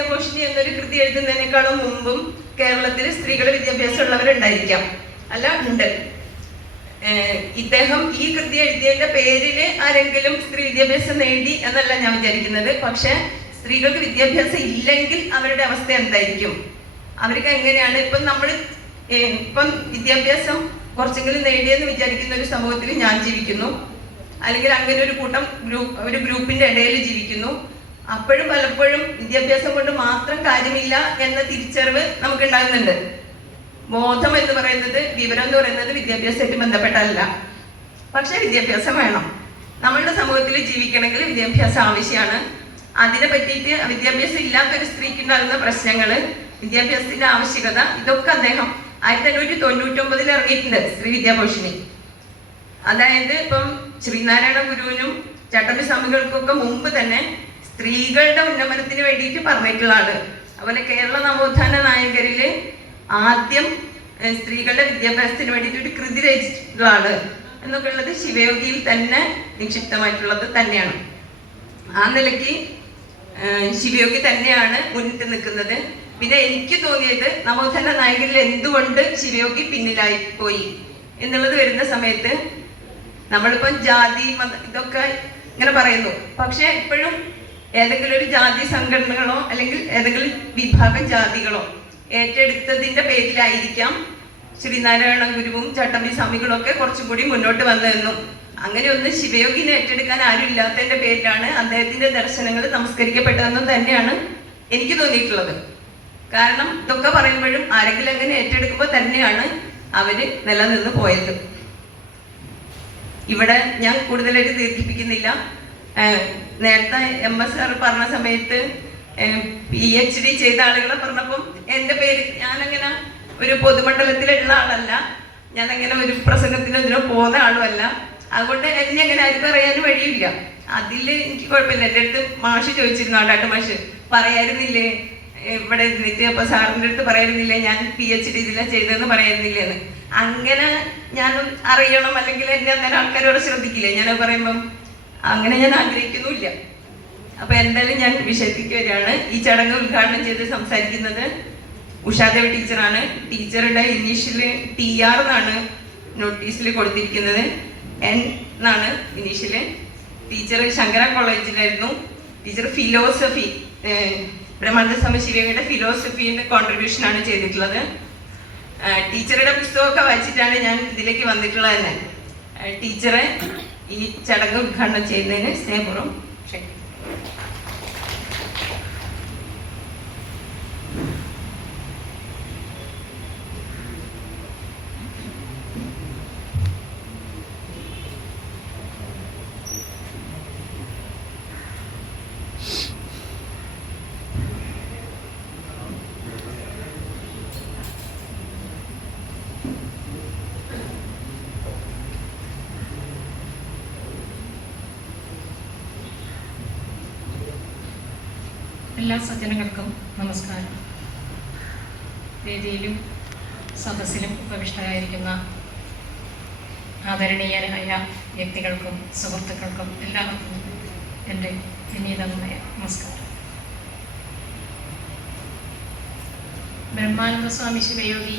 വിദ്യാപോഷിണി എന്നൊരു കൃതി എഴുതുന്നതിനേക്കാളും മുമ്പും കേരളത്തിൽ സ്ത്രീകൾ വിദ്യാഭ്യാസം ഉള്ളവരുണ്ടായിരിക്കാം, അല്ല ഉണ്ട്. ഇദ്ദേഹം ഈ കൃതി എഴുതിയതിന്റെ പേരില് ആരെങ്കിലും സ്ത്രീ വിദ്യാഭ്യാസം നേടി എന്നല്ല ഞാൻ വിചാരിക്കുന്നത്. പക്ഷെ സ്ത്രീകൾക്ക് വിദ്യാഭ്യാസം ഇല്ലെങ്കിൽ അവരുടെ അവസ്ഥ എന്തായിരിക്കും, അവർക്ക് എങ്ങനെയാണ്? ഇപ്പം വിദ്യാഭ്യാസം കുറച്ചെങ്കിലും നേടിയെന്ന് വിചാരിക്കുന്ന ഒരു സമൂഹത്തിൽ ഞാൻ ജീവിക്കുന്നു, അല്ലെങ്കിൽ അങ്ങനെ ഒരു ഗ്രൂപ്പിന്റെ ഇടയിൽ ജീവിക്കുന്നു. അപ്പോഴും പലപ്പോഴും വിദ്യാഭ്യാസം കൊണ്ട് മാത്രം കാര്യമില്ല എന്ന തിരിച്ചറിവ് നമുക്ക് ഉണ്ടാകുന്നുണ്ട്. ബോധം എന്ന് പറയുന്നത്, വിവരം എന്ന് പറയുന്നത് വിദ്യാഭ്യാസമായിട്ട് ബന്ധപ്പെട്ടല്ല. പക്ഷെ വിദ്യാഭ്യാസം വേണം. നമ്മളുടെ സമൂഹത്തിൽ ജീവിക്കണമെങ്കിൽ വിദ്യാഭ്യാസം ആവശ്യമാണ്. അതിനെ പറ്റിയിട്ട് വിദ്യാഭ്യാസം ഇല്ലാത്തൊരു സ്ത്രീക്ക് ഉണ്ടാകുന്ന പ്രശ്നങ്ങൾ, വിദ്യാഭ്യാസത്തിന്റെ ആവശ്യകത, ഇതൊക്കെ അദ്ദേഹം 1899 ഇറങ്ങിയിട്ടുണ്ട്, സ്ത്രീ വിദ്യാപോഷിണി. അതായത് ഇപ്പം ശ്രീനാരായണ ഗുരുവിനും ചട്ടമ്പി സ്വാമികൾക്കൊക്കെ മുമ്പ് തന്നെ സ്ത്രീകളുടെ ഉന്നമനത്തിന് വേണ്ടിയിട്ട് പറഞ്ഞിട്ടുള്ള ആള്. അതുപോലെ കേരള നവോത്ഥാന നായകരില് ആദ്യം സ്ത്രീകളുടെ വിദ്യാഭ്യാസത്തിന് വേണ്ടിയിട്ട് ഒരു കൃതി രചിച്ചിട്ടുള്ള ആള് എന്നൊക്കെ ഉള്ളത് ശിവയോഗിയിൽ തന്നെ നിക്ഷിപ്തമായിട്ടുള്ളത് തന്നെയാണ്. ആ നിലയ്ക്ക് ശിവയോഗി തന്നെയാണ് മുന്നിട്ട് നിൽക്കുന്നത്. പിന്നെ എനിക്ക് തോന്നിയത് നവോത്ഥാന നായകരിൽ എന്തുകൊണ്ട് ശിവയോഗി പിന്നിലായി പോയി എന്നുള്ളത് വരുന്ന സമയത്ത്, നമ്മളിപ്പം ജാതി ഇതൊക്കെ ഇങ്ങനെ പറയുന്നു, പക്ഷെ ഇപ്പോഴും ഏതെങ്കിലും ഒരു ജാതി സംഘടനകളോ അല്ലെങ്കിൽ ഏതെങ്കിലും വിഭാഗം ജാതികളോ ഏറ്റെടുത്തതിന്റെ പേരിലായിരിക്കാം ശ്രീനാരായണ ഗുരുവും ചട്ടമ്പി സ്വാമികളും ഒക്കെ കുറച്ചും കൂടി മുന്നോട്ട് വന്നതെന്നും, അങ്ങനെ ഒന്ന് ശിവയോഗിനെ ഏറ്റെടുക്കാൻ ആരും ഇല്ലാത്തതിന്റെ പേരിലാണ് അദ്ദേഹത്തിന്റെ ദർശനങ്ങൾ നമസ്കരിക്കപ്പെട്ടതെന്നും തന്നെയാണ് എനിക്ക് തോന്നിയിട്ടുള്ളത്. കാരണം ഇതൊക്കെ പറയുമ്പോഴും ആരെങ്കിലും അങ്ങനെ ഏറ്റെടുക്കുമ്പോൾ തന്നെയാണ് അവര് നിലനിന്ന് പോയത്. ഇവിടെ ഞാൻ കൂടുതലായിട്ട് ദീർഘിപ്പിക്കുന്നില്ല. നേരത്തെ MS സാർ പറഞ്ഞ സമയത്ത് PhD ചെയ്ത ആളുകളെ പറഞ്ഞപ്പം എൻ്റെ പേര്, ഞാനങ്ങനെ ഒരു പൊതുമണ്ഡലത്തിലുള്ള ആളല്ല, ഞാനങ്ങനെ ഒരു പ്രസംഗത്തിനോ ഇതിനോ പോകുന്ന ആളുമല്ല. അതുകൊണ്ട് എന്നെ അങ്ങനെ ആരും പറയാനും വഴിയില്ല. അതിൽ എനിക്ക് കുഴപ്പമില്ല. എൻ്റെ അടുത്ത് മാഷ് ചോദിച്ചിരുന്നു, ആണ്ടാട്ട് മാഷ്, പറയായിരുന്നില്ലേ ഇവിടെ ഇരുന്നിട്ട്, അപ്പൊ സാറിൻ്റെ അടുത്ത് പറയായിരുന്നില്ലേ ഞാൻ PhD ഇതിലാണ് ചെയ്തതെന്ന് പറയായിരുന്നില്ലേന്ന്. അങ്ങനെ ഞാൻ അറിയണം, അല്ലെങ്കിൽ എന്നെ അന്നേരം ആൾക്കാരോട് ശ്രദ്ധിക്കില്ലേ ഞാൻ പറയുമ്പം? അങ്ങനെ ഞാൻ ആഗ്രഹിക്കുന്നുമില്ല. അപ്പൊ എന്തായാലും ഞാൻ വിഷയത്തിലേക്ക് വരികയാണ്. ഈ ചടങ്ങ് ഉദ്ഘാടനം ചെയ്ത് സംസാരിക്കുന്നത് ഉഷാദേവി ടീച്ചറാണ്. ടീച്ചറുടെ ഇനീഷ്യല് TR എന്നാണ് നോട്ടീസിൽ കൊടുത്തിരിക്കുന്നത്, N എന്നാണ് ഇനീഷ്യല്. ടീച്ചർ ശങ്കര കോളേജിലായിരുന്നു. ടീച്ചർ ഫിലോസഫി, ബ്രഹ്മാനന്ദ സ്വാമി ശിവയുടെ ഫിലോസഫിന്റെ കോൺട്രിബ്യൂഷൻ ആണ് ചെയ്തിട്ടുള്ളത്. ടീച്ചറുടെ പുസ്തകമൊക്കെ വായിച്ചിട്ടാണ് ഞാൻ ഇതിലേക്ക് വന്നിട്ടുള്ളത് തന്നെ. ടീച്ചറെ ഈ ചടങ്ങ് ഉദ്ഘാടനം ചെയ്യുന്നതിന് സ്നേഹപൂർവ്വം ക്ഷണിക്കുന്നു. എല്ലാ സജ്ജനങ്ങൾക്കും നമസ്കാരം. വേദിയിലും സദസ്സിലും ഉപവിഷ്ടരായിരിക്കുന്ന ആദരണീയരായ വ്യക്തികൾക്കും സുഹൃത്തുക്കൾക്കും എല്ലാവർക്കും എൻ്റെ വിനീതമായ നമസ്കാരം. ബ്രഹ്മാനന്ദ സ്വാമി ശിവയോഗി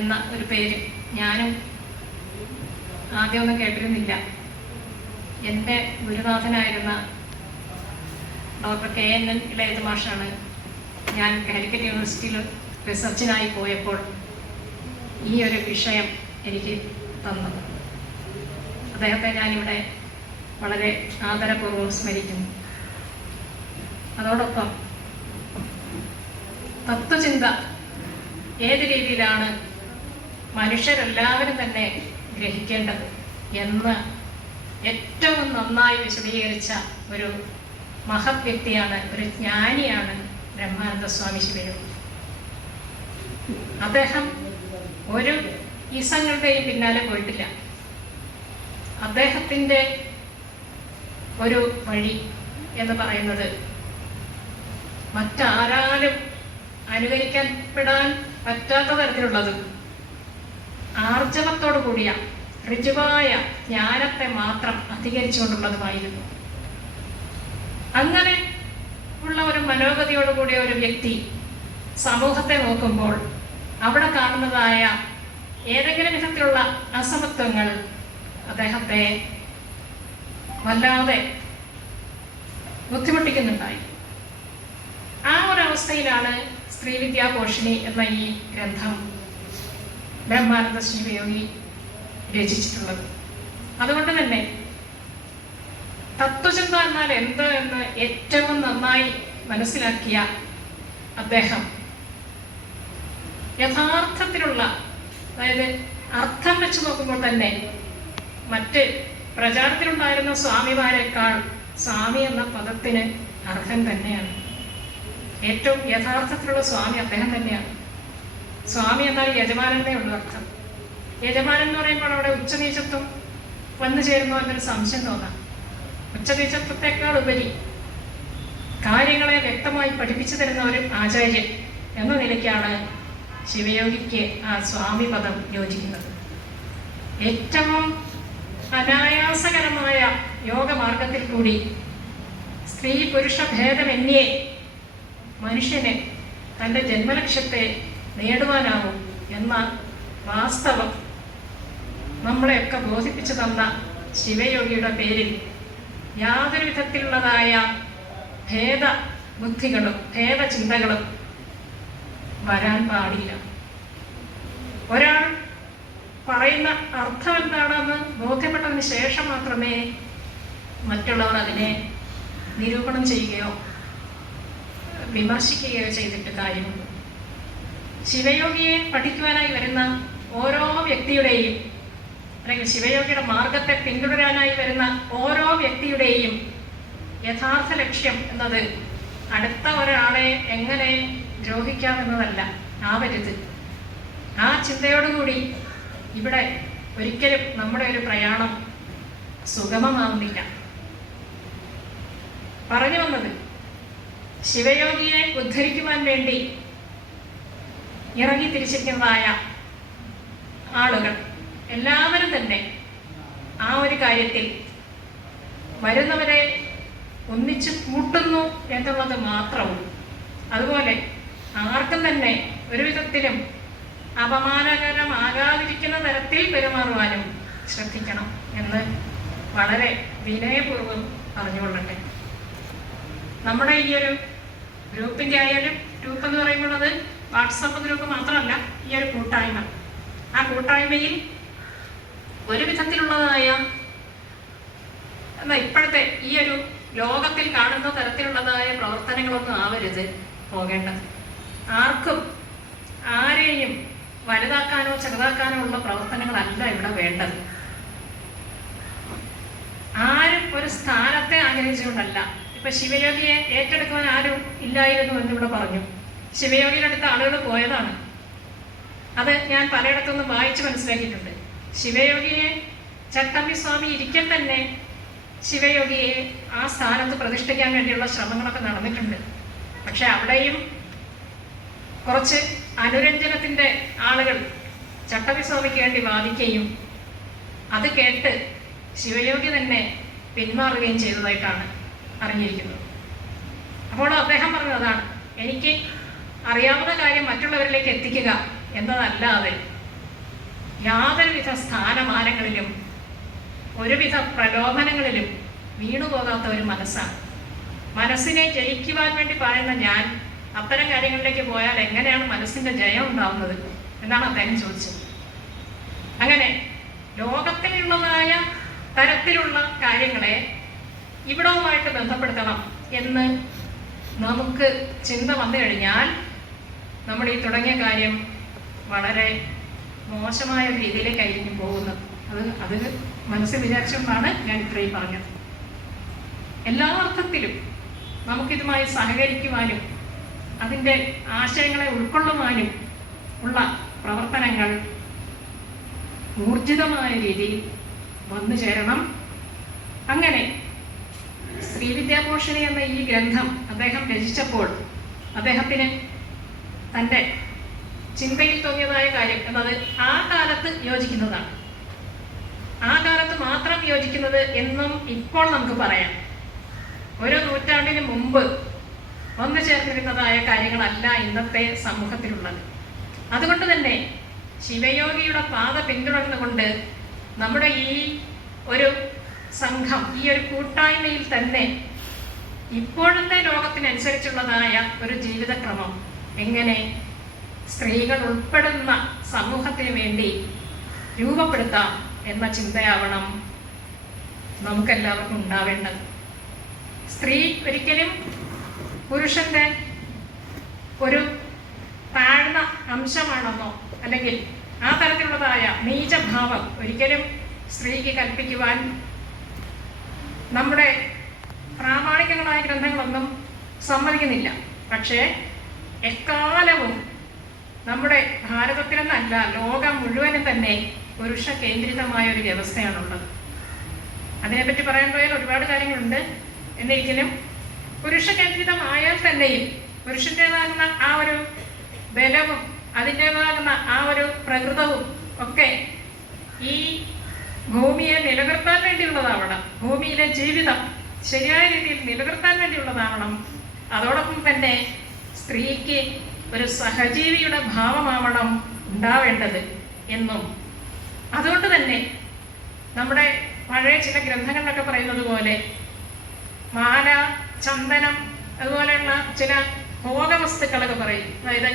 എന്ന ഒരു പേര് ഞാനും ആദ്യമൊന്നും കേട്ടിരുന്നില്ല. എൻ്റെ ഗുരുനാഥനായിരുന്ന ഡോക്ടർ KNN ഇളയത് മാഷാണ് ഞാൻ കാലിക്കറ്റ് യൂണിവേഴ്സിറ്റിയിൽ റിസർച്ചിനായി പോയപ്പോൾ ഈ ഒരു വിഷയം എനിക്ക് തന്നത്. അദ്ദേഹത്തെ ഞാനിവിടെ വളരെ ആദരപൂർവ്വം സ്മരിക്കുന്നു. അതോടൊപ്പം തത്വചിന്ത ഏത് രീതിയിലാണ് മനുഷ്യരെല്ലാവരും തന്നെ ഗ്രഹിക്കേണ്ടത് എന്ന് ഏറ്റവും നന്നായി വിശദീകരിച്ച ഒരു മഹത് വ്യക്തിയാണ്, ഒരു ജ്ഞാനിയാണ് ബ്രഹ്മാനന്ദ സ്വാമി ശിവയോഗി. അദ്ദേഹം ഒരു ഈസങ്ങളുടെയും പിന്നാലെ പോയിട്ടില്ല. അദ്ദേഹത്തിൻ്റെ ഒരു വഴി എന്ന് പറയുന്നത് മറ്റാരാലും അനുകരിക്കപ്പെടാൻ പറ്റാത്ത തരത്തിലുള്ളതും ആർജവത്തോടു കൂടിയ ഋജുവായ ജ്ഞാനത്തെ മാത്രം അധികരിച്ചുകൊണ്ടുള്ളതുമായിരുന്നു. അങ്ങനെ ഉള്ള ഒരു മനോഗതിയോടുകൂടിയ ഒരു വ്യക്തി സമൂഹത്തെ നോക്കുമ്പോൾ അവിടെ കാണുന്നതായ ഏതെങ്കിലും വിധത്തിലുള്ള അസമത്വങ്ങൾ അദ്ദേഹത്തെ വല്ലാതെ ബുദ്ധിമുട്ടിക്കുന്നുണ്ടായി. ആ ഒരവസ്ഥയിലാണ് സ്ത്രീവിദ്യാപോഷിണി എന്ന ഈ ഗ്രന്ഥം ബ്രഹ്മാനന്ദ ശിവയോഗി രചിച്ചിട്ടുള്ളത്. അതുകൊണ്ട് തന്നെ തത്വചിന്ത എന്നാൽ എന്ത് എന്ന് ഏറ്റവും നന്നായി മനസ്സിലാക്കിയ അദ്ദേഹം യഥാർത്ഥത്തിലുള്ള, അതായത് അർത്ഥം വെച്ച് നോക്കുമ്പോൾ തന്നെ മറ്റ് പ്രചാരത്തിലുണ്ടായിരുന്ന സ്വാമിമാരെക്കാൾ സ്വാമി എന്ന പദത്തിന് അർഹൻ തന്നെയാണ്. ഏറ്റവും യഥാർത്ഥത്തിലുള്ള സ്വാമി അദ്ദേഹം തന്നെയാണ്. സ്വാമി എന്നാൽ യജമാനനെ ഉള്ള അർത്ഥം. യജമാനൻ എന്ന് പറയുമ്പോൾ അവിടെ ഉച്ചനീചത്വം വന്നു ചേരുന്നു എന്നൊരു സംശയം തോന്നാം. ഉച്ചനീചത്വത്തെക്കാൾ ഉപരി കാര്യങ്ങളെ വ്യക്തമായി പഠിപ്പിച്ചു തരുന്ന ഒരു ആചാര്യൻ എന്ന നിലയ്ക്കാണ് ശിവയോഗിക്ക് ആ സ്വാമി പദം യോജിക്കുന്നത്. ഏറ്റവും അനായാസകരമായ യോഗമാർഗത്തിൽ കൂടി സ്ത്രീ പുരുഷ ഭേദമന്യേ മനുഷ്യന് തൻ്റെ ജന്മലക്ഷ്യത്തെ നേടുവാനാവും എന്ന വാസ്തവം നമ്മളെയൊക്കെ ബോധിപ്പിച്ചു തന്ന ശിവയോഗിയുടെ പേരിൽ യാതൊരു വിധത്തിലുള്ളതായ ഭേദബുദ്ധികളും ഭേദചിന്തകളും വരാൻ പാടില്ല. ഒരാൾ പറയുന്ന അർത്ഥം എന്താണെന്ന് ബോധ്യപ്പെട്ടതിന് ശേഷം മാത്രമേ മറ്റുള്ളവർ അതിനെ നിരൂപണം ചെയ്യുകയോ വിമർശിക്കുകയോ ചെയ്തിട്ട് കാര്യമുള്ളൂ. ശിവയോഗിയെ പഠിക്കുവാനായി വരുന്ന ഓരോ വ്യക്തിയുടെയും, അല്ലെങ്കിൽ ശിവയോഗിയുടെ മാർഗത്തെ പിന്തുടരാനായി വരുന്ന ഓരോ വ്യക്തിയുടെയും യഥാർത്ഥ ലക്ഷ്യം എന്നത് അടുത്ത ഒരാളെ എങ്ങനെ ദ്രോഹിക്കാമെന്നതല്ല ആവരുത്. ആ ചിന്തയോടുകൂടി ഇവിടെ ഒരിക്കലും നമ്മുടെ ഒരു പ്രയാണം സുഗമമാവുന്നില്ല. പറഞ്ഞു വന്നത്, ശിവയോഗിയെ ഉദ്ധരിക്കുവാൻ വേണ്ടി ഇറങ്ങി തിരിച്ചിരിക്കുന്നതായ ആളുകൾ എല്ലാവരും തന്നെ ആ ഒരു കാര്യത്തിൽ വരുന്നവരെ ഒന്നിച്ച് കൂട്ടുന്നു എന്നുള്ളത് മാത്രവും, അതുപോലെ ആർക്കും തന്നെ ഒരു വിധത്തിലും അപമാനകരമാകാതിരിക്കുന്ന തരത്തിൽ പെരുമാറുവാനും ശ്രദ്ധിക്കണം എന്ന് വളരെ വിനയപൂർവ്വം പറഞ്ഞുകൊള്ളട്ടെ. നമ്മുടെ ഈ ഒരു ഗ്രൂപ്പിൻ്റെ ആയാലും, ഗ്രൂപ്പ് എന്ന് പറയുന്നത് വാട്സപ്പ് ഗ്രൂപ്പ് മാത്രമല്ല, ഈ ഒരു കൂട്ടായ്മ, ആ കൂട്ടായ്മയിൽ ഒരു വിധത്തിലുള്ളതായ ഇപ്പോഴത്തെ ഈ ഒരു ലോകത്തിൽ കാണുന്ന തരത്തിലുള്ളതായ പ്രവർത്തനങ്ങളൊന്നും ആവരുത് പോകേണ്ടത്. ആർക്കും ആരെയും വലുതാക്കാനോ ചെറുതാക്കാനോ ഉള്ള പ്രവർത്തനങ്ങളല്ല ഇവിടെ വേണ്ടത്. ആരും ഒരു സ്ഥാനത്തെ ആഗ്രഹിച്ചുകൊണ്ടല്ല. ഇപ്പൊ ശിവയോഗിയെ ഏറ്റെടുക്കുവാൻ ആരും ഇല്ലായിരുന്നു എന്നിവിടെ പറഞ്ഞു. ശിവയോഗിയുടെ അടുത്ത ആളുകൾ പോയതാണ്. അത് ഞാൻ പലയിടത്തുനിന്നും വായിച്ച് മനസ്സിലാക്കിയിട്ടുണ്ട്. ശിവയോഗിയെ ചട്ടമ്പി സ്വാമി ഇരിക്കൽ തന്നെ ശിവയോഗിയെ ആ സ്ഥാനത്ത് പ്രതിഷ്ഠിക്കാൻ വേണ്ടിയുള്ള ശ്രമങ്ങളൊക്കെ നടന്നിട്ടുണ്ട്. പക്ഷെ അവിടെയും കുറച്ച് അനുരഞ്ജനത്തിൻ്റെ ആളുകൾ ചട്ടമ്പി സ്വാമിക്ക് വേണ്ടി വാദിക്കുകയും അത് കേട്ട് ശിവയോഗി തന്നെ പിന്മാറുകയും ചെയ്തതായിട്ടാണ് അറിഞ്ഞിരിക്കുന്നത്. അപ്പോൾ അദ്ദേഹം പറഞ്ഞതാണ്, എനിക്ക് അറിയാവുന്ന കാര്യം മറ്റുള്ളവരിലേക്ക് എത്തിക്കുക എന്നതല്ലാതെ യാതൊരുവിധ സ്ഥാനമാനങ്ങളിലും ഒരുവിധ പ്രലോഭനങ്ങളിലും വീണുപോകാത്ത ഒരു മനസ്സാണ്. മനസ്സിനെ ജയിക്കുവാൻ വേണ്ടി പറയുന്ന ഞാൻ അത്തരം കാര്യങ്ങളിലേക്ക് പോയാൽ എങ്ങനെയാണ് മനസ്സിൻ്റെ ജയം ഉണ്ടാവുന്നത് എന്നാണ് അദ്ദേഹം ചോദിച്ചത്. അങ്ങനെ ലോകത്തിലുള്ളതായ തരത്തിലുള്ള കാര്യങ്ങളെ ഇവിടവുമായിട്ട് ബന്ധപ്പെടുത്തണം എന്ന് നമുക്ക് ചിന്ത വന്നു കഴിഞ്ഞാൽ നമ്മൾ ഈ തുടങ്ങിയ കാര്യം വളരെ മോശമായ രീതിയിലേക്കായിരിക്കും പോകുന്നത്. അത് മനസ്സിൽ വിചാരിച്ചുകൊണ്ടാണ് ഞാൻ ഇത്രയും പറഞ്ഞത്. എല്ലാ അർത്ഥത്തിലും നമുക്കിതുമായി സഹകരിക്കുവാനും അതിൻ്റെ ആശയങ്ങളെ ഉൾക്കൊള്ളുവാനും ഉള്ള പ്രവർത്തനങ്ങൾ ഊർജിതമായ രീതിയിൽ വന്നു ചേരണം. അങ്ങനെ സ്ത്രീവിദ്യാപോഷിണി എന്ന ഈ ഗ്രന്ഥം അദ്ദേഹം രചിച്ചപ്പോൾ അദ്ദേഹത്തിന് തൻ്റെ ചിന്തയിൽ തോന്നിയതായ കാര്യം എന്നത് ആ കാലത്ത് യോജിക്കുന്നതാണ്. ആ കാലത്ത് മാത്രം യോജിക്കുന്നത് എന്നും ഇപ്പോൾ നമുക്ക് പറയാം. ഒരു നൂറ്റാണ്ടിന് മുമ്പ് ഒന്നു ചേർന്നിരുന്നതായ കാര്യങ്ങളല്ല ഇന്നത്തെ സമൂഹത്തിലുള്ളത്. അതുകൊണ്ട് തന്നെ ശിവയോഗിയുടെ പാത പിന്തുടർന്നുകൊണ്ട് നമ്മുടെ ഈ ഒരു സംഘം, ഈ ഒരു കൂട്ടായ്മയിൽ തന്നെ ഇപ്പോഴത്തെ ലോകത്തിനനുസരിച്ചുള്ളതായ ഒരു ജീവിതക്രമം എങ്ങനെ സ്ത്രീകൾ ഉൾപ്പെടുന്ന സമൂഹത്തിന് വേണ്ടി രൂപപ്പെടുത്താം എന്ന ചിന്തയാവണം നമുക്കെല്ലാവർക്കും ഉണ്ടാവേണ്ടത്. സ്ത്രീ ഒരിക്കലും പുരുഷന്റെ ഒരു താഴ്ന്ന അംശമാണെന്നോ അല്ലെങ്കിൽ ആ തരത്തിലുള്ളതായ നീചഭാവം ഒരിക്കലും സ്ത്രീക്ക് കൽപ്പിക്കുവാൻ നമ്മുടെ പ്രാമാണികങ്ങളായ ഗ്രന്ഥങ്ങളൊന്നും സമ്മതിക്കുന്നില്ല. പക്ഷേ എക്കാലവും നമ്മുടെ ഭാരതത്തിലെന്നല്ല ലോകം മുഴുവനും തന്നെ പുരുഷ കേന്ദ്രിതമായ ഒരു വ്യവസ്ഥയാണുള്ളത്. അതിനെപ്പറ്റി പറയാൻ പോയാൽ ഒരുപാട് കാര്യങ്ങളുണ്ട്. എന്നിരിക്കലും പുരുഷ കേന്ദ്രിതമായാൽ തന്നെയും പുരുഷൻ്റെതാകുന്ന ആ ഒരു ബലവും അതിൻ്റെതാകുന്ന ആ ഒരു പ്രകൃതവും ഒക്കെ ഈ ഭൂമിയെ നിലനിർത്താൻ വേണ്ടിയുള്ളതാവണം. ഭൂമിയിലെ ജീവിതം ശരിയായ രീതിയിൽ നിലനിർത്താൻ വേണ്ടിയുള്ളതാവണം. അതോടൊപ്പം തന്നെ സ്ത്രീക്ക് ഒരു സഹജീവിയുടെ ഭാവമാവണം ഉണ്ടാവേണ്ടത് എന്നും, അതുകൊണ്ട് തന്നെ നമ്മുടെ പഴയ ചില ഗ്രന്ഥങ്ങളിലൊക്കെ പറയുന്നത് പോലെ മാല, ചന്ദനം, അതുപോലെയുള്ള ചില ഭോഗവസ്തുക്കളൊക്കെ പറയും. അതായത്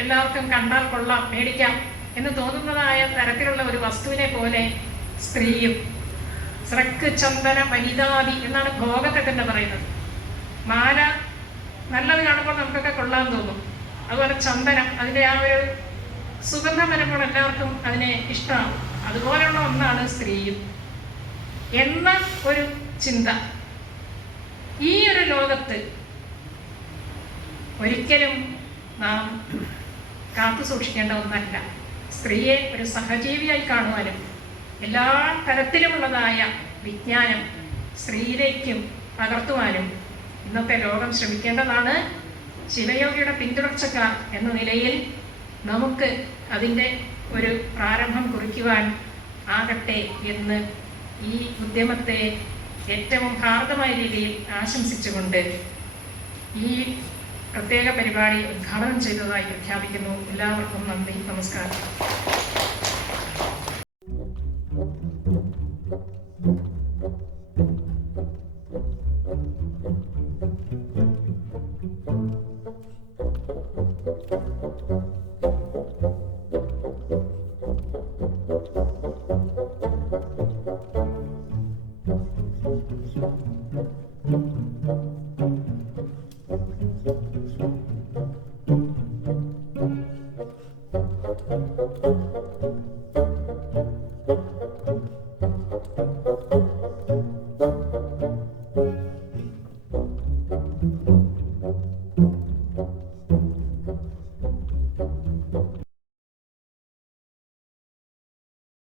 എല്ലാവർക്കും കണ്ടാൽ കൊള്ളാം, മേടിക്കാം എന്ന് തോന്നുന്നതായ തരത്തിലുള്ള ഒരു വസ്തുവിനെ പോലെ സ്ത്രീയും സ്രക്ക്, ചന്ദന, വനിതാദി എന്നാണ് ഭോഗത്തെ തന്നെ പറയുന്നത്. മാല നല്ലത് കാണുമ്പോൾ നമുക്കൊക്കെ കൊള്ളാൻ തോന്നും. അതുപോലെ ചന്ദനം, അതിൻ്റെ ആ ഒരു സുഗന്ധം വരുമ്പോൾ എല്ലാവർക്കും അതിനെ ഇഷ്ടമാവും. അതുപോലെയുള്ള ഒന്നാണ് സ്ത്രീയും എന്ന ഒരു ചിന്ത ഈ ഒരു ലോകത്ത് ഒരിക്കലും നാം കാത്തു സൂക്ഷിക്കേണ്ട ഒന്നല്ല. സ്ത്രീയെ ഒരു സഹജീവിയായി കാണുവാനും എല്ലാ തരത്തിലുമുള്ളതായ വിജ്ഞാനം സ്ത്രീയിലേക്കും പകർത്തുവാനും ഇന്നത്തെ ലോകം ശ്രമിക്കേണ്ടതാണ്. ശിവയോഗിയുടെ പിന്തുടർച്ചക്കാർ എന്ന നിലയിൽ നമുക്ക് അതിൻ്റെ ഒരു പ്രാരംഭം കുറിക്കുവാൻ ആകട്ടെ എന്ന് ഈ ഉദ്യമത്തെ ഏറ്റവും ഹാർദമായ രീതിയിൽ ആശംസിച്ചുകൊണ്ട് ഈ പ്രത്യേക പരിപാടി ഉദ്ഘാടനം ചെയ്തതായി പ്രഖ്യാപിക്കുന്നു. എല്ലാവർക്കും നന്ദി, നമസ്കാരം.